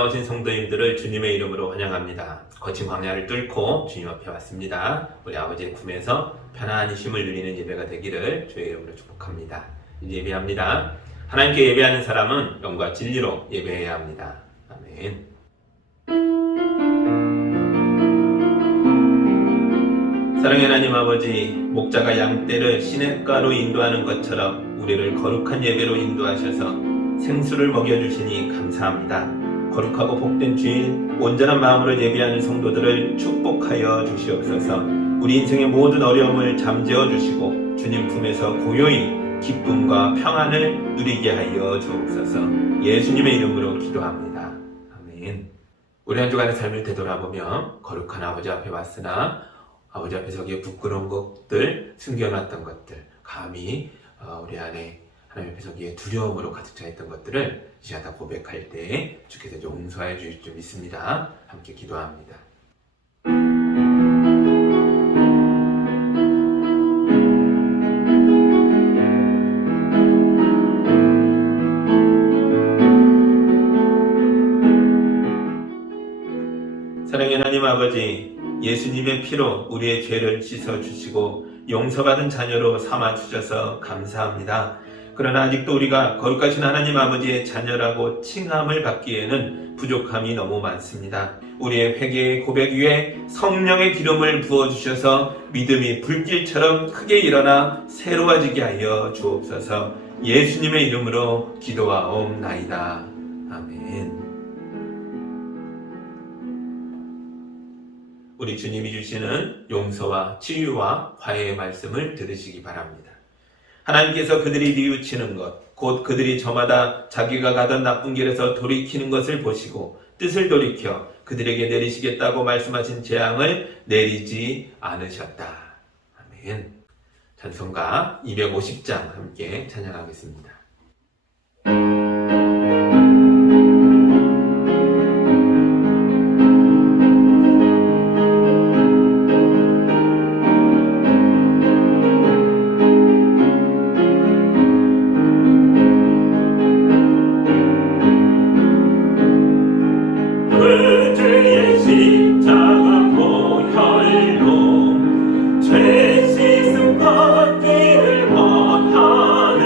나오신 성도님들을 주님의 이름으로 환영합니다. 거친 광야를 뚫고 주님 앞에 왔습니다. 우리 아버지의 품에서 편안히 쉼을 누리는 예배가 되기를 주의 이름으로 축복합니다. 이제 예배합니다. 하나님께 예배하는 사람은 영과 진리로 예배해야 합니다. 아멘. 사랑의 하나님 아버지, 목자가 양떼를 시냇가로 인도하는 것처럼 우리를 거룩한 예배로 인도하셔서 생수를 먹여주시니 감사합니다. 거룩하고 복된 주일, 온전한 마음으로 예배하는 성도들을 축복하여 주시옵소서. 우리 인생의 모든 어려움을 잠재워 주시고 주님 품에서 고요히 기쁨과 평안을 누리게 하여 주옵소서. 예수님의 이름으로 기도합니다. 아멘. 우리 한 주간의 삶을 되돌아보며 거룩한 아버지 앞에 왔으나 아버지 앞에 서기에 부끄러운 것들, 숨겨놨던 것들, 감히 우리 안에 하나님 앞에 서기에 두려움으로 가득 차 있던 것들을 이 시간 다 고백할 때 주께서 용서해 주실 줄 믿습니다. 함께 기도합니다. 사랑의 하나님 아버지, 예수님의 피로 우리의 죄를 씻어주시고 용서받은 자녀로 삼아주셔서 감사합니다. 그러나 아직도 우리가 거룩하신 하나님 아버지의 자녀라고 칭함을 받기에는 부족함이 너무 많습니다. 우리의 회개의 고백 위에 성령의 기름을 부어주셔서 믿음이 불길처럼 크게 일어나 새로워지게 하여 주옵소서. 예수님의 이름으로 기도하옵나이다. 아멘. 우리 주님이 주시는 용서와 치유와 화해의 말씀을 들으시기 바랍니다. 하나님께서 그들이 뉘우치는 것, 곧 그들이 저마다 자기가 가던 나쁜 길에서 돌이키는 것을 보시고 뜻을 돌이켜 그들에게 내리시겠다고 말씀하신 재앙을 내리지 않으셨다. 아멘. 찬송가 250장 함께 찬양하겠습니다. 죄 씻음 받기를 원하는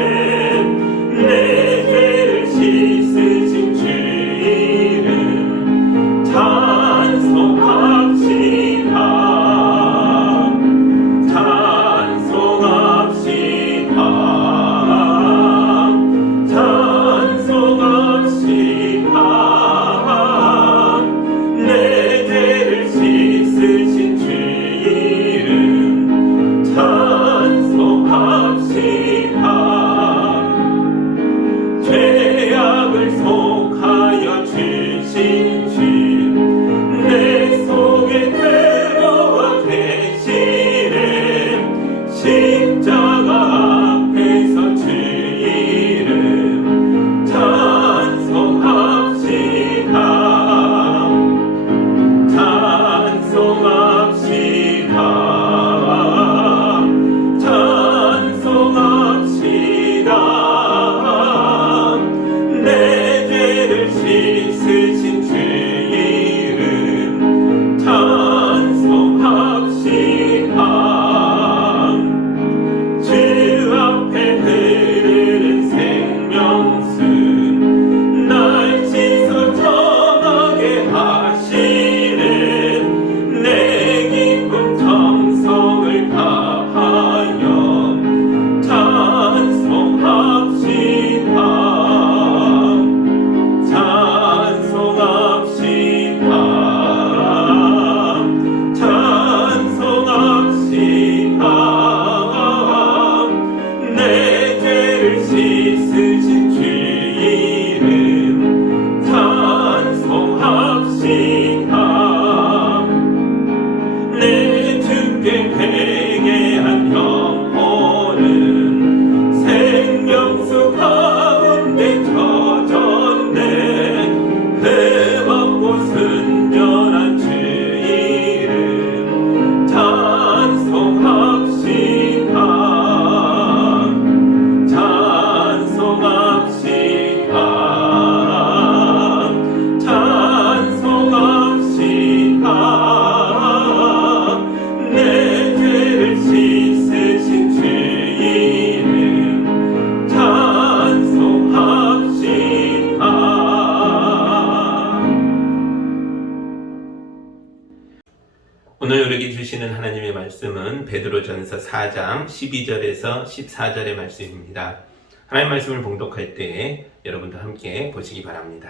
하나님의 말씀은 베드로전서 4장 12절에서 14절의 말씀입니다. 하나님 말씀을 봉독할 때 여러분도 함께 보시기 바랍니다.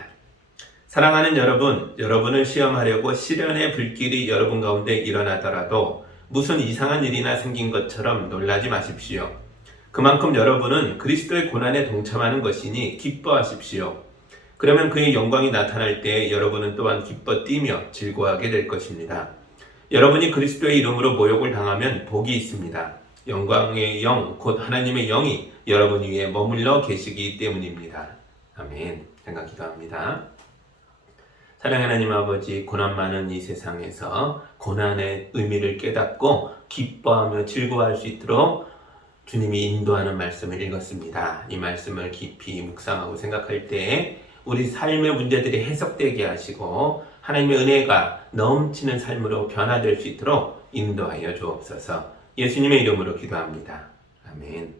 사랑하는 여러분, 여러분을 시험하려고 시련의 불길이 여러분 가운데 일어나더라도 무슨 이상한 일이나 생긴 것처럼 놀라지 마십시오. 그만큼 여러분은 그리스도의 고난에 동참하는 것이니 기뻐하십시오. 그러면 그의 영광이 나타날 때 여러분은 또한 기뻐 뛰며 즐거워하게 될 것입니다. 여러분이 그리스도의 이름으로 모욕을 당하면 복이 있습니다. 영광의 영, 곧 하나님의 영이 여러분 위에 머물러 계시기 때문입니다. 아멘. 잠깐 기도합니다. 사랑하는 하나님 아버지, 고난 많은 이 세상에서 고난의 의미를 깨닫고 기뻐하며 즐거워할 수 있도록 주님이 인도하는 말씀을 읽었습니다. 이 말씀을 깊이 묵상하고 생각할 때 우리 삶의 문제들이 해석되게 하시고 하나님의 은혜가 넘치는 삶으로 변화될 수 있도록 인도하여 주옵소서. 예수님의 이름으로 기도합니다. 아멘.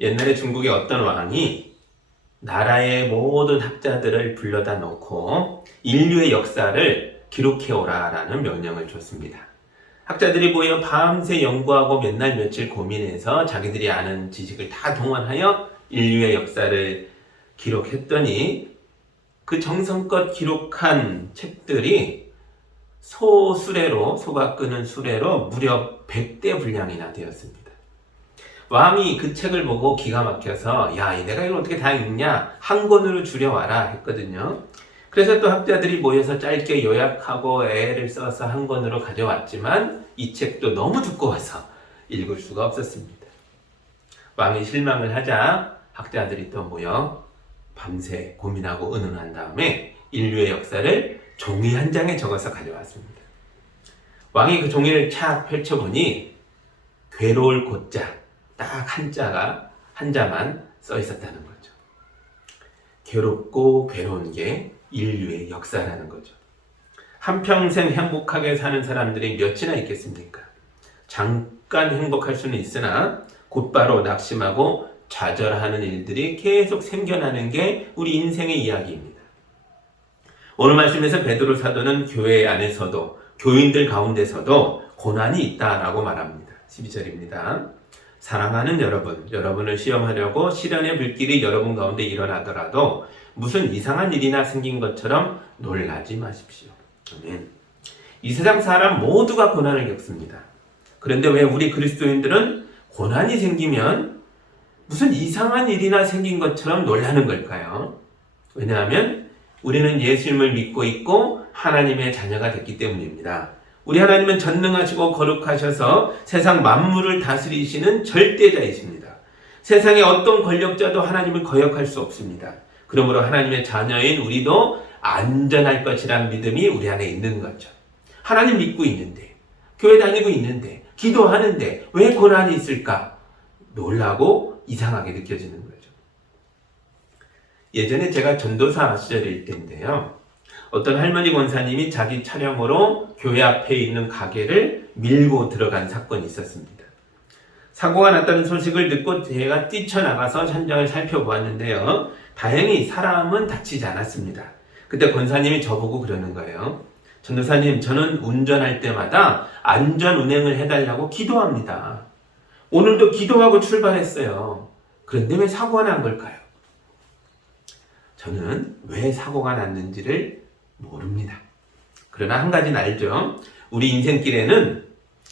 옛날에 중국의 어떤 왕이 나라의 모든 학자들을 불러다 놓고 인류의 역사를 기록해오라 라는 명령을 줬습니다. 학자들이 모여 밤새 연구하고 몇 날 며칠 고민해서 자기들이 아는 지식을 다 동원하여 인류의 역사를 기록했더니 그 정성껏 기록한 책들이 소가 끄는 수레로 무려 100대 분량이나 되었습니다. 왕이 그 책을 보고 기가 막혀서 야, 내가 이걸 어떻게 다 읽냐? 한 권으로 줄여와라 했거든요. 그래서 또 학자들이 모여서 짧게 요약하고 애를 써서 한 권으로 가져왔지만 이 책도 너무 두꺼워서 읽을 수가 없었습니다. 왕이 실망을 하자 학자들이 또 모여 밤새 고민하고 의논한 다음에 인류의 역사를 종이 한 장에 적어서 가져왔습니다. 왕이 그 종이를 착 펼쳐보니 괴로울 고자 딱 한 자만 써 있었다는 거죠. 괴롭고 괴로운 게 인류의 역사라는 거죠. 한평생 행복하게 사는 사람들이 몇이나 있겠습니까? 잠깐 행복할 수는 있으나 곧바로 낙심하고 좌절하는 일들이 계속 생겨나는 게 우리 인생의 이야기입니다. 오늘 말씀에서 베드로 사도는 교회 안에서도 교인들 가운데서도 고난이 있다라고 말합니다. 12절입니다. 사랑하는 여러분, 여러분을 시험하려고 시련의 불길이 여러분 가운데 일어나더라도 무슨 이상한 일이나 생긴 것처럼 놀라지 마십시오. 아멘. 이 세상 사람 모두가 고난을 겪습니다. 그런데 왜 우리 그리스도인들은 고난이 생기면 무슨 이상한 일이나 생긴 것처럼 놀라는 걸까요? 왜냐하면 우리는 예수님을 믿고 있고 하나님의 자녀가 됐기 때문입니다. 우리 하나님은 전능하시고 거룩하셔서 세상 만물을 다스리시는 절대자이십니다. 세상의 어떤 권력자도 하나님을 거역할 수 없습니다. 그러므로 하나님의 자녀인 우리도 안전할 것이라는 믿음이 우리 안에 있는 거죠. 하나님 믿고 있는데, 교회 다니고 있는데, 기도하는데 왜 고난이 있을까? 놀라고 이상하게 느껴지는 거죠. 예전에 제가 전도사 시절일 때인데요. 어떤 할머니 권사님이 자기 차량으로 교회 앞에 있는 가게를 밀고 들어간 사건이 있었습니다. 사고가 났다는 소식을 듣고 제가 뛰쳐나가서 현장을 살펴보았는데요. 다행히 사람은 다치지 않았습니다. 그때 권사님이 저보고 그러는 거예요. 전도사님, 저는 운전할 때마다 안전 운행을 해달라고 기도합니다. 오늘도 기도하고 출발했어요. 그런데 왜 사고가 난 걸까요? 저는 왜 사고가 났는지를 모릅니다. 그러나 한 가지는 알죠. 우리 인생길에는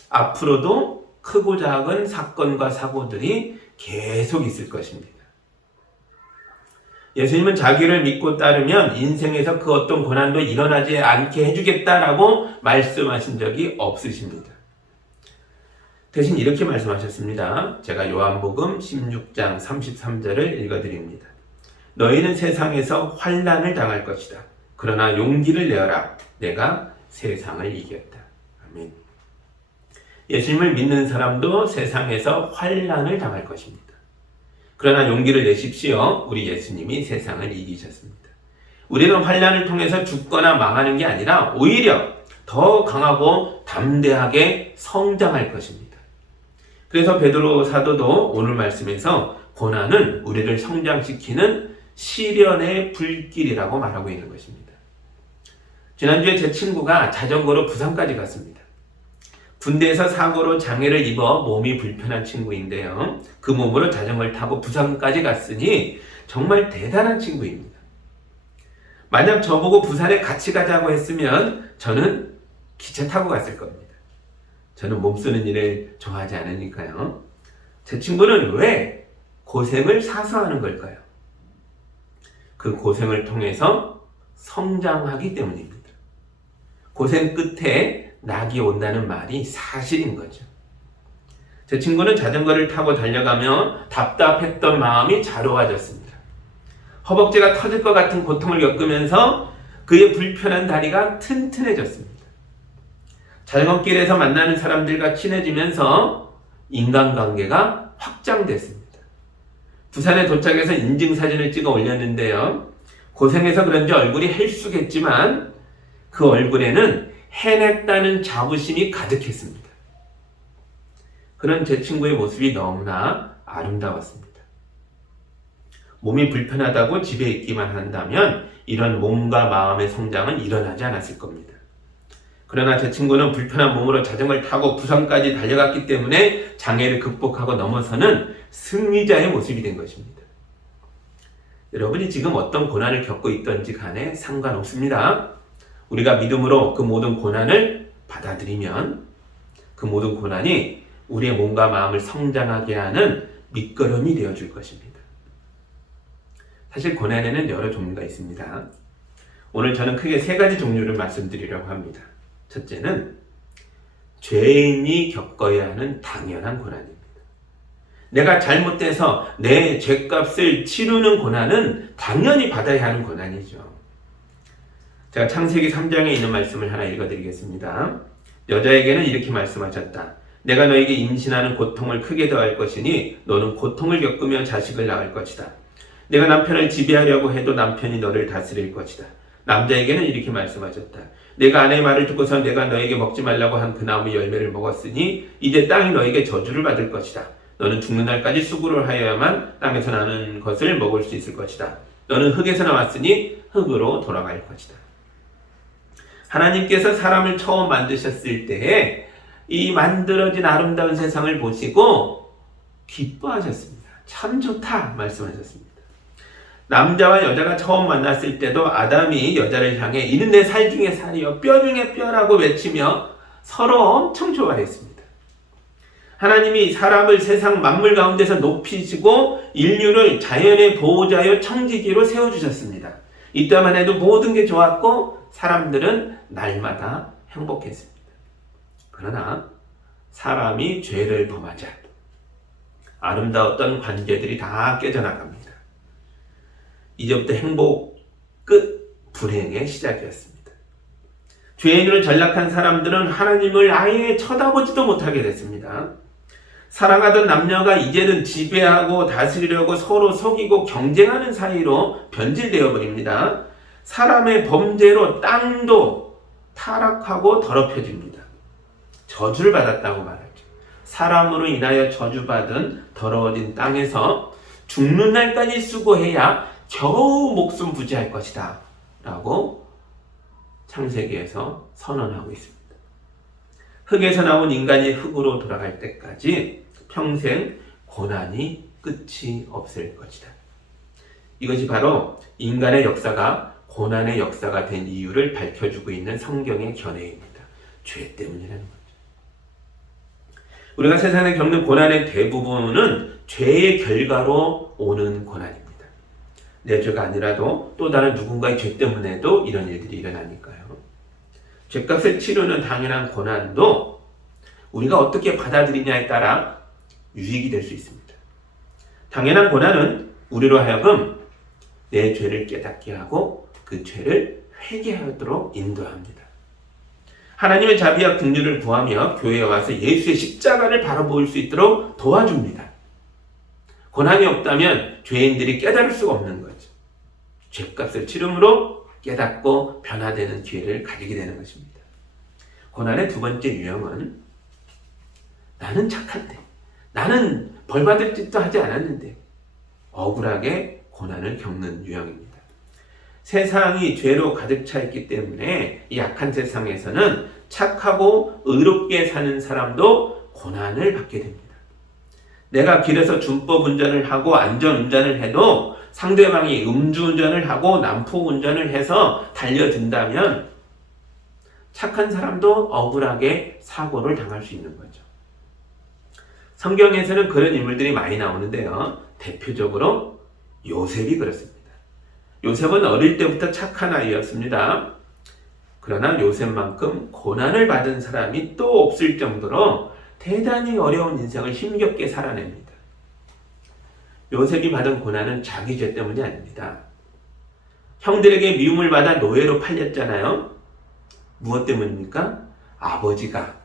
앞으로도 크고 작은 사건과 사고들이 계속 있을 것입니다. 예수님은 자기를 믿고 따르면 인생에서 그 어떤 고난도 일어나지 않게 해주겠다라고 말씀하신 적이 없으십니다. 대신 이렇게 말씀하셨습니다. 제가 요한복음 16장 33절을 읽어드립니다. 너희는 세상에서 환난을 당할 것이다. 그러나 용기를 내어라. 내가 세상을 이겼다. 아멘. 예수님을 믿는 사람도 세상에서 환난을 당할 것입니다. 그러나 용기를 내십시오. 우리 예수님이 세상을 이기셨습니다. 우리는 환난을 통해서 죽거나 망하는 게 아니라 오히려 더 강하고 담대하게 성장할 것입니다. 그래서 베드로 사도도 오늘 말씀에서 고난은 우리를 성장시키는 시련의 불길이라고 말하고 있는 것입니다. 지난주에 제 친구가 자전거로 부산까지 갔습니다. 군대에서 사고로 장애를 입어 몸이 불편한 친구인데요. 그 몸으로 자전거를 타고 부산까지 갔으니 정말 대단한 친구입니다. 만약 저보고 부산에 같이 가자고 했으면 저는 기차 타고 갔을 겁니다. 저는 몸 쓰는 일을 좋아하지 않으니까요. 제 친구는 왜 고생을 사수하는 걸까요? 그 고생을 통해서 성장하기 때문입니다. 고생 끝에 낙이 온다는 말이 사실인 거죠. 제 친구는 자전거를 타고 달려가며 답답했던 마음이 자로와졌습니다. 허벅지가 터질 것 같은 고통을 겪으면서 그의 불편한 다리가 튼튼해졌습니다. 자전거길에서 만나는 사람들과 친해지면서 인간관계가 확장됐습니다. 부산에 도착해서 인증사진을 찍어 올렸는데요. 고생해서 그런지 얼굴이 헬쑥했지만 그 얼굴에는 해냈다는 자부심이 가득했습니다. 그런 제 친구의 모습이 너무나 아름다웠습니다. 몸이 불편하다고 집에 있기만 한다면 이런 몸과 마음의 성장은 일어나지 않았을 겁니다. 그러나 제 친구는 불편한 몸으로 자전거를 타고 부산까지 달려갔기 때문에 장애를 극복하고 넘어서는 승리자의 모습이 된 것입니다. 여러분이 지금 어떤 고난을 겪고 있던지 간에 상관없습니다. 우리가 믿음으로 그 모든 고난을 받아들이면 그 모든 고난이 우리의 몸과 마음을 성장하게 하는 밑거름이 되어줄 것입니다. 사실 고난에는 여러 종류가 있습니다. 오늘 저는 크게 세 가지 종류를 말씀드리려고 합니다. 첫째는 죄인이 겪어야 하는 당연한 고난입니다. 내가 잘못돼서 내 죄값을 치르는 고난은 당연히 받아야 하는 고난이죠. 제가 창세기 3장에 있는 말씀을 하나 읽어드리겠습니다. 여자에게는 이렇게 말씀하셨다. 내가 너에게 임신하는 고통을 크게 더할 것이니 너는 고통을 겪으며 자식을 낳을 것이다. 내가 남편을 지배하려고 해도 남편이 너를 다스릴 것이다. 남자에게는 이렇게 말씀하셨다. 내가 아내의 말을 듣고서 내가 너에게 먹지 말라고 한 그 나무 열매를 먹었으니 이제 땅이 너에게 저주를 받을 것이다. 너는 죽는 날까지 수고를 하여야만 땅에서 나는 것을 먹을 수 있을 것이다. 너는 흙에서 나왔으니 흙으로 돌아갈 것이다. 하나님께서 사람을 처음 만드셨을 때에 이 만들어진 아름다운 세상을 보시고 기뻐하셨습니다. 참 좋다 말씀하셨습니다. 남자와 여자가 처음 만났을 때도 아담이 여자를 향해 이는 내 살 중에 살이요 뼈 중에 뼈라고 외치며 서로 엄청 좋아했습니다. 하나님이 사람을 세상 만물 가운데서 높이시고 인류를 자연의 보호자여 청지기로 세워주셨습니다. 이때만 해도 모든 게 좋았고 사람들은 날마다 행복했습니다. 그러나 사람이 죄를 범하자 아름다웠던 관계들이 다 깨져나갑니다. 이제부터 행복 끝 불행의 시작이었습니다. 죄인으로 전락한 사람들은 하나님을 아예 쳐다보지도 못하게 됐습니다. 사랑하던 남녀가 이제는 지배하고 다스리려고 서로 속이고 경쟁하는 사이로 변질되어 버립니다. 사람의 범죄로 땅도 타락하고 더럽혀집니다. 저주를 받았다고 말하죠. 사람으로 인하여 저주받은 더러워진 땅에서 죽는 날까지 수고해야 겨우 목숨 부지할 것이다 라고 창세기에서 선언하고 있습니다. 흙에서 나온 인간이 흙으로 돌아갈 때까지 평생 고난이 끝이 없을 것이다. 이것이 바로 인간의 역사가 고난의 역사가 된 이유를 밝혀주고 있는 성경의 견해입니다. 죄 때문이라는 거죠. 우리가 세상에 겪는 고난의 대부분은 죄의 결과로 오는 고난입니다. 내 죄가 아니라도 또 다른 누군가의 죄 때문에도 이런 일들이 일어나니까요. 죄값을 치르는 당연한 고난도 우리가 어떻게 받아들이냐에 따라 유익이 될 수 있습니다. 당연한 고난은 우리로 하여금 내 죄를 깨닫게 하고 그 죄를 회개하도록 인도합니다. 하나님의 자비와 긍휼을 구하며 교회에 와서 예수의 십자가를 바라볼 수 있도록 도와줍니다. 고난이 없다면 죄인들이 깨달을 수가 없는 거죠. 죄값을 치름으로 깨닫고 변화되는 기회를 가지게 되는 것입니다. 고난의 두 번째 유형은 나는 착한데, 나는 벌받을 짓도 하지 않았는데 억울하게 고난을 겪는 유형입니다. 세상이 죄로 가득 차 있기 때문에 이 악한 세상에서는 착하고 의롭게 사는 사람도 고난을 받게 됩니다. 내가 길에서 준법 운전을 하고 안전 운전을 해도 상대방이 음주운전을 하고 난폭운전을 해서 달려든다면 착한 사람도 억울하게 사고를 당할 수 있는 거죠. 성경에서는 그런 인물들이 많이 나오는데요. 대표적으로 요셉이 그렇습니다. 요셉은 어릴 때부터 착한 아이였습니다. 그러나 요셉만큼 고난을 받은 사람이 또 없을 정도로 대단히 어려운 인생을 힘겹게 살아냅니다. 요셉이 받은 고난은 자기 죄 때문이 아닙니다. 형들에게 미움을 받아 노예로 팔렸잖아요. 무엇 때문입니까? 아버지가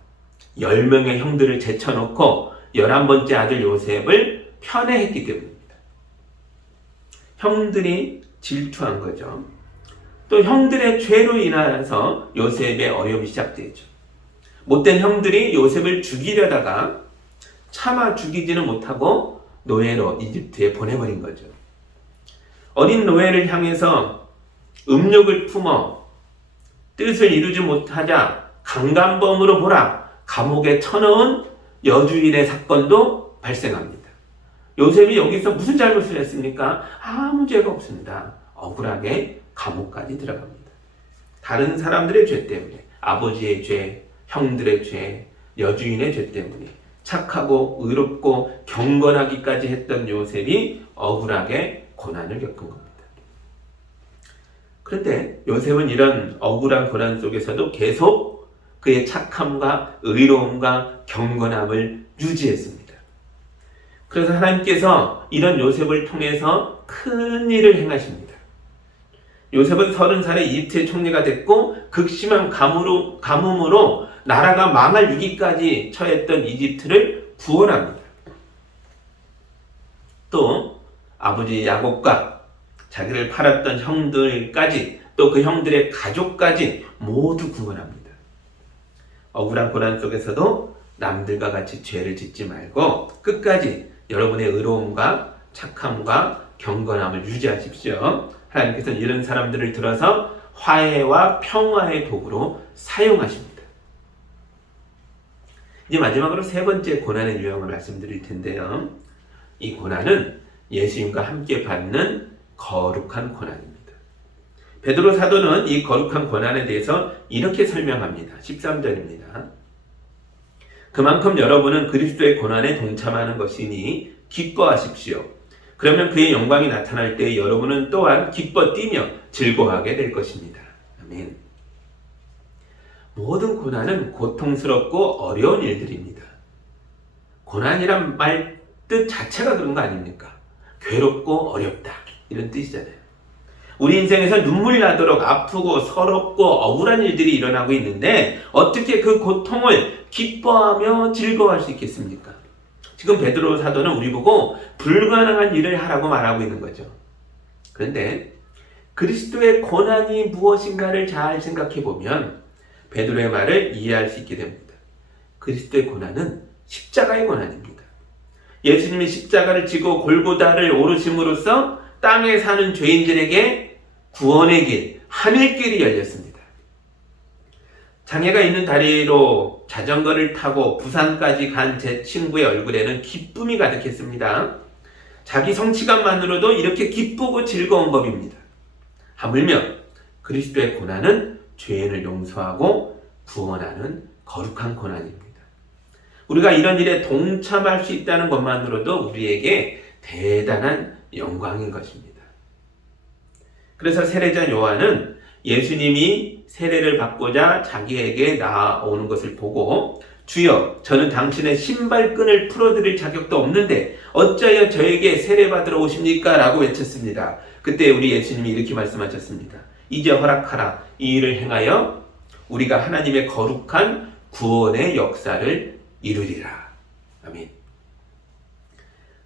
10명의 형들을 제쳐놓고 11번째 아들 요셉을 편애했기 때문입니다. 형들이 질투한 거죠. 또 형들의 죄로 인하여서 요셉의 어려움이 시작되죠. 못된 형들이 요셉을 죽이려다가 차마 죽이지는 못하고 노예로 이집트에 보내버린 거죠. 어린 노예를 향해서 음욕을 품어 뜻을 이루지 못하자 강간범으로 보라 감옥에 쳐넣은 여주인의 사건도 발생합니다. 요셉이 여기서 무슨 잘못을 했습니까? 아무 죄가 없습니다. 억울하게 감옥까지 들어갑니다. 다른 사람들의 죄 때문에, 아버지의 죄, 형들의 죄, 여주인의 죄 때문에 착하고 의롭고 경건하기까지 했던 요셉이 억울하게 고난을 겪은 겁니다. 그런데 요셉은 이런 억울한 고난 속에서도 계속 그의 착함과 의로움과 경건함을 유지했습니다. 그래서 하나님께서 이런 요셉을 통해서 큰 일을 행하십니다. 요셉은 30살에 이집트의 총리가 됐고 극심한 가뭄으로 나라가 망할 위기까지 처했던 이집트를 구원합니다. 또 아버지 야곱과 자기를 팔았던 형들까지 또 그 형들의 가족까지 모두 구원합니다. 억울한 고난 속에서도 남들과 같이 죄를 짓지 말고 끝까지 여러분의 의로움과 착함과 경건함을 유지하십시오. 하나님께서는 이런 사람들을 들어서 화해와 평화의 도구로 사용하십니다. 이제 마지막으로 세 번째 고난의 유형을 말씀드릴 텐데요. 이 고난은 예수님과 함께 받는 거룩한 고난입니다. 베드로 사도는 이 거룩한 고난에 대해서 이렇게 설명합니다. 13절입니다. 그만큼 여러분은 그리스도의 고난에 동참하는 것이니 기뻐하십시오. 그러면 그의 영광이 나타날 때 여러분은 또한 기뻐 뛰며 즐거워하게 될 것입니다. 아멘. 모든 고난은 고통스럽고 어려운 일들입니다. 고난이란 말 뜻 자체가 그런 거 아닙니까? 괴롭고 어렵다 이런 뜻이잖아요. 우리 인생에서 눈물 나도록 아프고 서럽고 억울한 일들이 일어나고 있는데 어떻게 그 고통을 기뻐하며 즐거워할 수 있겠습니까? 지금 베드로 사도는 우리 보고 불가능한 일을 하라고 말하고 있는 거죠. 그런데 그리스도의 고난이 무엇인가를 잘 생각해 보면 베드로의 말을 이해할 수 있게 됩니다. 그리스도의 고난은 십자가의 고난입니다. 예수님이 십자가를 지고 골고다를 오르심으로써 땅에 사는 죄인들에게 구원의 길, 하늘길이 열렸습니다. 장애가 있는 다리로 자전거를 타고 부산까지 간 제 친구의 얼굴에는 기쁨이 가득했습니다. 자기 성취감만으로도 이렇게 기쁘고 즐거운 법입니다. 하물며 그리스도의 고난은 죄인을 용서하고 구원하는 거룩한 고난입니다. 우리가 이런 일에 동참할 수 있다는 것만으로도 우리에게 대단한 영광인 것입니다. 그래서 세례자 요한은 예수님이 세례를 받고자 자기에게 나아오는 것을 보고 주여 저는 당신의 신발끈을 풀어드릴 자격도 없는데 어찌하여 저에게 세례받으러 오십니까? 라고 외쳤습니다. 그때 우리 예수님이 이렇게 말씀하셨습니다. 이제 허락하라. 이 일을 행하여 우리가 하나님의 거룩한 구원의 역사를 이루리라. 아멘.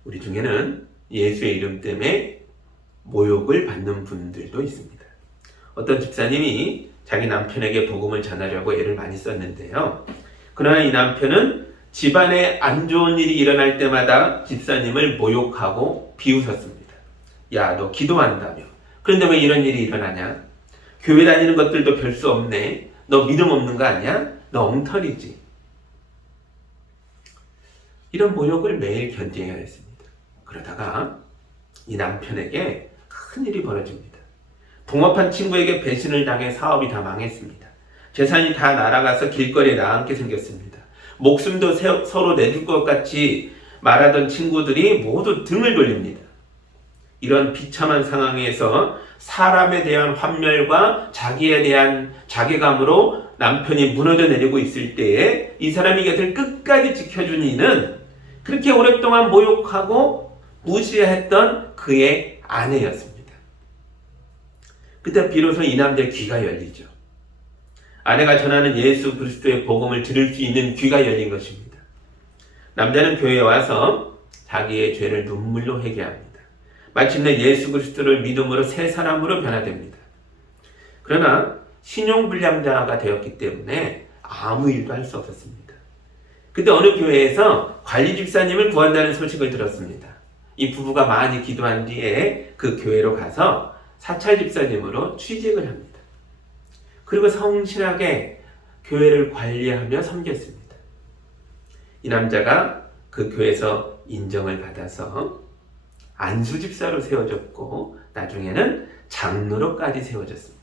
우리 중에는 예수의 이름 때문에 모욕을 받는 분들도 있습니다. 어떤 집사님이 자기 남편에게 복음을 전하려고 애를 많이 썼는데요. 그러나 이 남편은 집안에 안 좋은 일이 일어날 때마다 집사님을 모욕하고 비웃었습니다. 야, 너 기도한다며. 그런데 왜 이런 일이 일어나냐? 교회 다니는 것들도 별 수 없네. 너 믿음 없는 거 아니야? 너 엉터리지. 이런 모욕을 매일 견뎌야 했습니다. 그러다가 이 남편에게 큰일이 벌어집니다. 붕어판 친구에게 배신을 당해 사업이 다 망했습니다. 재산이 다 날아가서 길거리에 나앉게 생겼습니다. 목숨도 서로 내줄 것 같이 말하던 친구들이 모두 등을 돌립니다. 이런 비참한 상황에서 사람에 대한 환멸과 자기에 대한 자괴감으로 남편이 무너져 내리고 있을 때에 이 사람이 곁을 끝까지 지켜준 이는 그렇게 오랫동안 모욕하고 무시했던 그의 아내였습니다. 그때 비로소 이 남자의 귀가 열리죠. 아내가 전하는 예수 그리스도의 복음을 들을 수 있는 귀가 열린 것입니다. 남자는 교회에 와서 자기의 죄를 눈물로 회개합니다. 마침내 예수 그리스도를 믿음으로 새 사람으로 변화됩니다. 그러나 신용불량자가 되었기 때문에 아무 일도 할 수 없었습니다. 그때 어느 교회에서 관리 집사님을 구한다는 소식을 들었습니다. 이 부부가 많이 기도한 뒤에 그 교회로 가서 사찰 집사님으로 취직을 합니다. 그리고 성실하게 교회를 관리하며 섬겼습니다. 이 남자가 그 교회에서 인정을 받아서 안수 집사로 세워졌고 나중에는 장로로까지 세워졌습니다.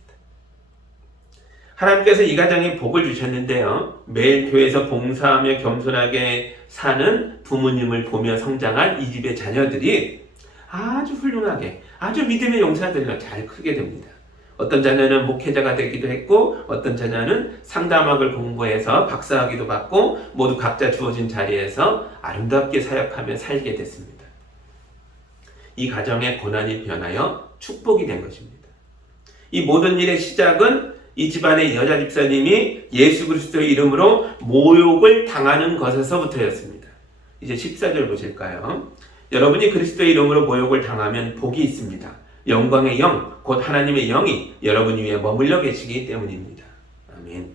하나님께서 이 가정에 복을 주셨는데요. 매일 교회에서 봉사하며 겸손하게 사는 부모님을 보며 성장한 이 집의 자녀들이 아주 훌륭하게, 아주 믿음의 용사들로 잘 크게 됩니다. 어떤 자녀는 목회자가 되기도 했고 어떤 자녀는 상담학을 공부해서 박사학위도 받고 모두 각자 주어진 자리에서 아름답게 사역하며 살게 됐습니다. 이 가정의 고난이 변하여 축복이 된 것입니다. 이 모든 일의 시작은 이 집안의 여자 집사님이 예수 그리스도의 이름으로 모욕을 당하는 것에서부터였습니다. 이제 14절 보실까요? 여러분이 그리스도의 이름으로 모욕을 당하면 복이 있습니다. 영광의 영, 곧 하나님의 영이 여러분 위에 머물러 계시기 때문입니다. 아멘.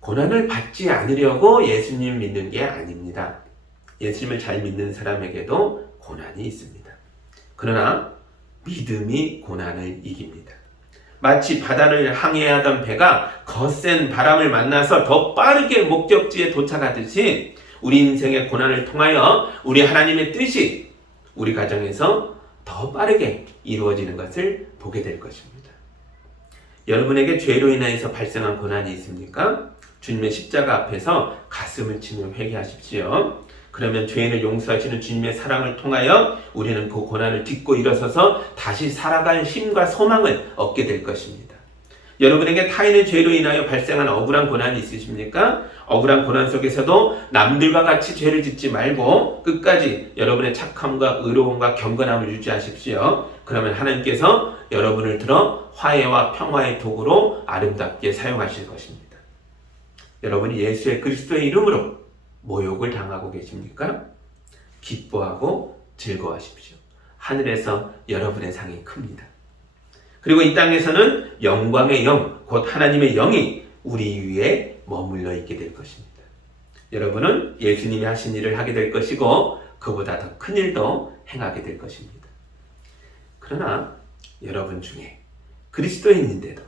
고난을 받지 않으려고 예수님 믿는 게 아닙니다. 예수님을 잘 믿는 사람에게도 고난이 있습니다. 그러나 믿음이 고난을 이깁니다. 마치 바다를 항해하던 배가 거센 바람을 만나서 더 빠르게 목적지에 도착하듯이 우리 인생의 고난을 통하여 우리 하나님의 뜻이 우리 가정에서 더 빠르게 이루어지는 것을 보게 될 것입니다. 여러분에게 죄로 인해서 발생한 고난이 있습니까? 주님의 십자가 앞에서 가슴을 치며 회개하십시오. 그러면 죄인을 용서하시는 주님의 사랑을 통하여 우리는 그 고난을 딛고 일어서서 다시 살아갈 힘과 소망을 얻게 될 것입니다. 여러분에게 타인의 죄로 인하여 발생한 억울한 고난이 있으십니까? 억울한 고난 속에서도 남들과 같이 죄를 짓지 말고 끝까지 여러분의 착함과 의로움과 경건함을 유지하십시오. 그러면 하나님께서 여러분을 들어 화해와 평화의 도구로 아름답게 사용하실 것입니다. 여러분이 예수의 그리스도의 이름으로 모욕을 당하고 계십니까? 기뻐하고 즐거워하십시오. 하늘에서 여러분의 상이 큽니다. 그리고 이 땅에서는 영광의 영, 곧 하나님의 영이 우리 위에 머물러 있게 될 것입니다. 여러분은 예수님이 하신 일을 하게 될 것이고 그보다 더 큰 일도 행하게 될 것입니다. 그러나 여러분 중에 그리스도인인데도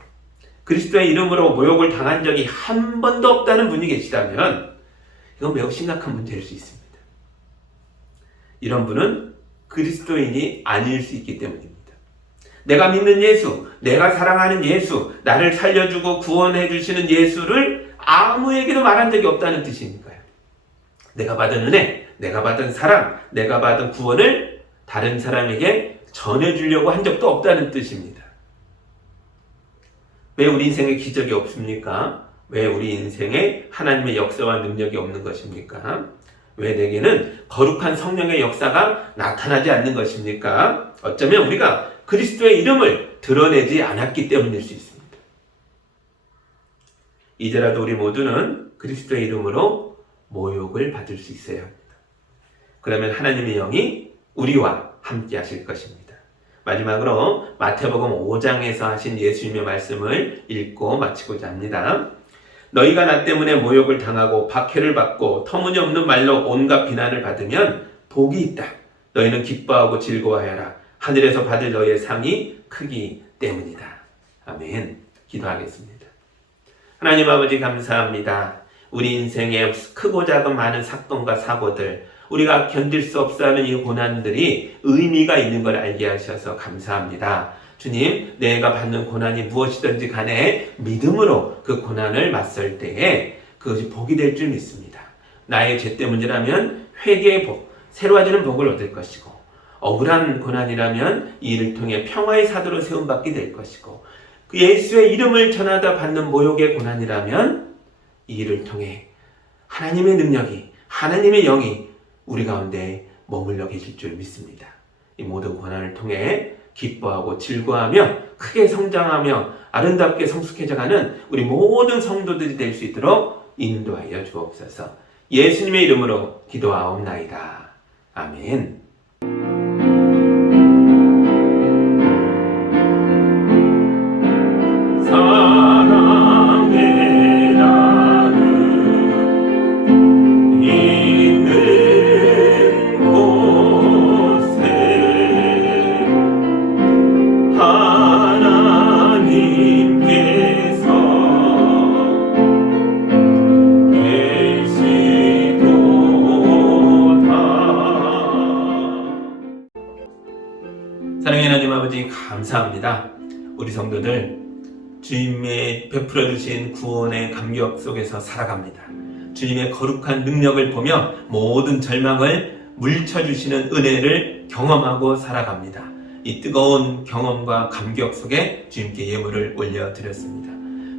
그리스도의 이름으로 모욕을 당한 적이 한 번도 없다는 분이 계시다면 이건 매우 심각한 문제일 수 있습니다. 이런 분은 그리스도인이 아닐 수 있기 때문입니다. 내가 믿는 예수, 내가 사랑하는 예수, 나를 살려주고 구원해 주시는 예수를 아무에게도 말한 적이 없다는 뜻이니까요. 내가 받은 은혜, 내가 받은 사랑, 내가 받은 구원을 다른 사람에게 전해주려고 한 적도 없다는 뜻입니다. 왜 우리 인생에 기적이 없습니까? 왜 우리 인생에 하나님의 역사와 능력이 없는 것입니까? 왜 내게는 거룩한 성령의 역사가 나타나지 않는 것입니까? 어쩌면 우리가 그리스도의 이름을 드러내지 않았기 때문일 수 있습니다. 이제라도 우리 모두는 그리스도의 이름으로 모욕을 받을 수 있어야 합니다. 그러면 하나님의 영이 우리와 함께 하실 것입니다. 마지막으로 마태복음 5장에서 하신 예수님의 말씀을 읽고 마치고자 합니다. 너희가 나 때문에 모욕을 당하고 박해를 받고 터무니없는 말로 온갖 비난을 받으면 복이 있다. 너희는 기뻐하고 즐거워하여라. 하늘에서 받을 너희의 상이 크기 때문이다. 아멘. 기도하겠습니다. 하나님 아버지 감사합니다. 우리 인생에 크고 작은 많은 사건과 사고들, 우리가 견딜 수 없어 하는 이 고난들이 의미가 있는 걸 알게 하셔서 감사합니다. 주님, 내가 받는 고난이 무엇이든지 간에 믿음으로 그 고난을 맞설 때에 그것이 복이 될 줄 믿습니다. 나의 죄 때문이라면 회개의 복, 새로워지는 복을 얻을 것이고, 억울한 고난이라면 이 일을 통해 평화의 사도로 세움받게 될 것이고, 그 예수의 이름을 전하다 받는 모욕의 고난이라면 이 일을 통해 하나님의 능력이, 하나님의 영이 우리 가운데 머물러 계실 줄 믿습니다. 이 모든 고난을 통해 기뻐하고 즐거워하며 크게 성장하며 아름답게 성숙해져가는 우리 모든 성도들이 될 수 있도록 인도하여 주옵소서. 예수님의 이름으로 기도하옵나이다. 아멘. 사랑의 나는 있는 곳에 하나님께서 계시도다. 사랑의 하나님 아버지 감사합니다. 우리 성도들 주님의 베풀어 주신 구원의 감격 속에서 살아갑니다. 주님의 거룩한 능력을 보며 모든 절망을 물쳐주시는 은혜를 경험하고 살아갑니다. 이 뜨거운 경험과 감격 속에 주님께 예물을 올려드렸습니다.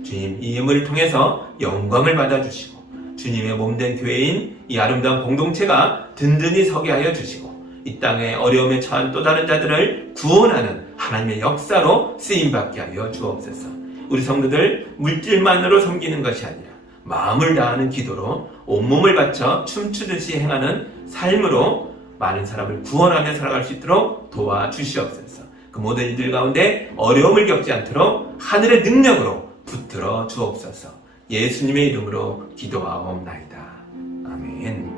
주님, 이 예물을 통해서 영광을 받아주시고 주님의 몸된 교회인 이 아름다운 공동체가 든든히 서게 하여 주시고 이 땅에 어려움에 처한 또 다른 자들을 구원하는 하나님의 역사로 쓰임받게 하여 주옵소서. 우리 성도들 물질만으로 섬기는 것이 아니라 마음을 다하는 기도로 온몸을 바쳐 춤추듯이 행하는 삶으로 많은 사람을 구원하며 살아갈 수 있도록 도와주시옵소서. 그 모든 일들 가운데 어려움을 겪지 않도록 하늘의 능력으로 붙들어 주옵소서. 예수님의 이름으로 기도하옵나이다. 아멘.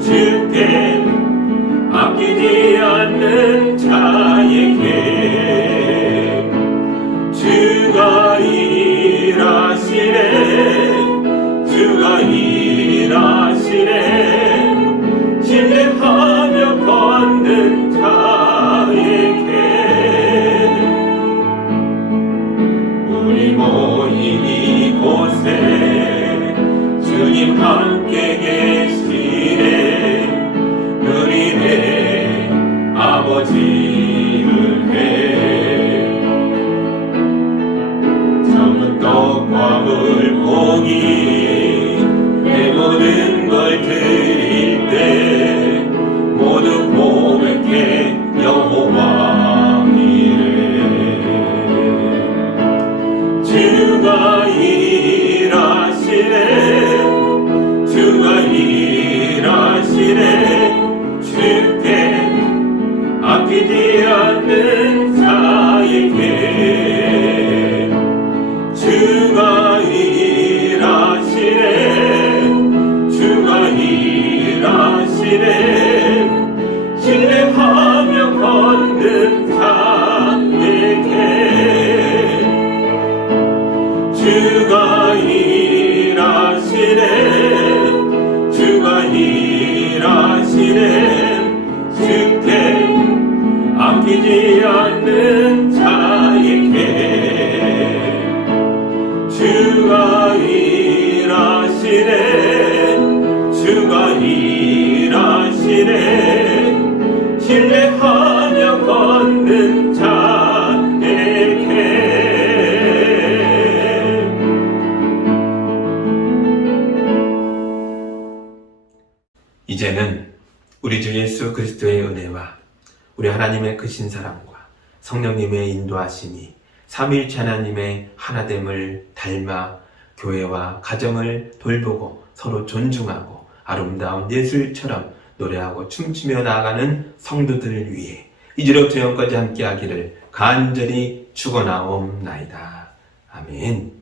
주께 아끼지 않는 자에게 주가 일하시네. 주가 일하시네. 신뢰하며 걷는 자에게 우리 모인 이곳에 주님 함께 계시네. 누리네 아버지 은혜. 적은 떡과 물고기 내 모든 걸 드릴 때 모두 고백해 여호와 이래. 주가 일하시네. 주가 일하시네. 주께 아끼지 않는 자에게 주가 일하시네. 주가 일하시네. 신뢰하며 걷는 자에게 주가 일하시네. 주가 일하시네. 주께 아끼지 않는 자에게 주가 일하시네. 주가 일하시네. 신뢰하며 걷는 자에게 이제는 우리 주 예수 그리스도의 은혜와 우리 하나님의 크신 사랑과 성령님의 인도하심이 삼위일체 하나님의 하나됨을 닮아 교회와 가정을 돌보고 서로 존중하고 아름다운 예술처럼 노래하고 춤추며 나아가는 성도들을 위해 이제로부터 영까지 함께하기를 간절히 축원하옵나이다. 아멘.